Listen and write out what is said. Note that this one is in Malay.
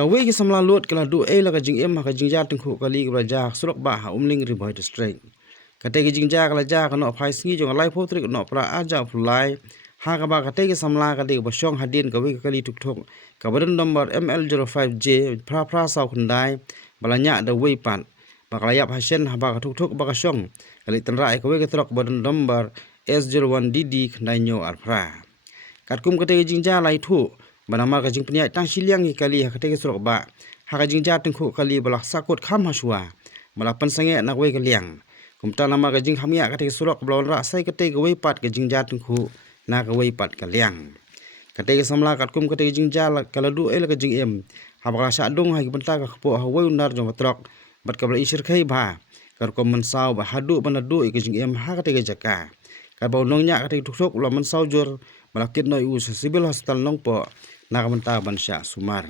Kawai ki samla lot kala du la ka jing em ka jing ja tengku kali ka ja surok ba ha umling ri boy district. Kate ki jing ja kala ja ka no phai singi jong lai potrik no pra aja fulai ha ka ba kate ki samla ka de ba shong hadin kawai kali tuk tuk ka badan number ML05J pra sau kundai balanya da wei pan bakala yap hasen ha ba ka tuk tuk ba ka shong kali tan rai kawai ka trok badan number S01DD kundai nyo ar pra. Katkum kate ki jing ja lai thu banama ka jing pnya tang siliang hi kali ha kate surok ba ha ka jing ja tengku kali balak sakut kham hasua balak pansange nak wei kaliang kumta nama ka jing hamya kate surok blon ra sai kate wei pat ka jing ja tengku na ka wei pat kaliang kate samla katkum kate jing ja kala du la ka jing em ha ba sa dong ha ki benta ka kpo ha wei unar jong trok bat ka bla isir khai ba kar ko man sau ba hadu banadu ka jing em ha kate jaka ka ba nong nya kate tuk lo man sau jor balakit no us civil hospital nong po nak menta ban sya sumar.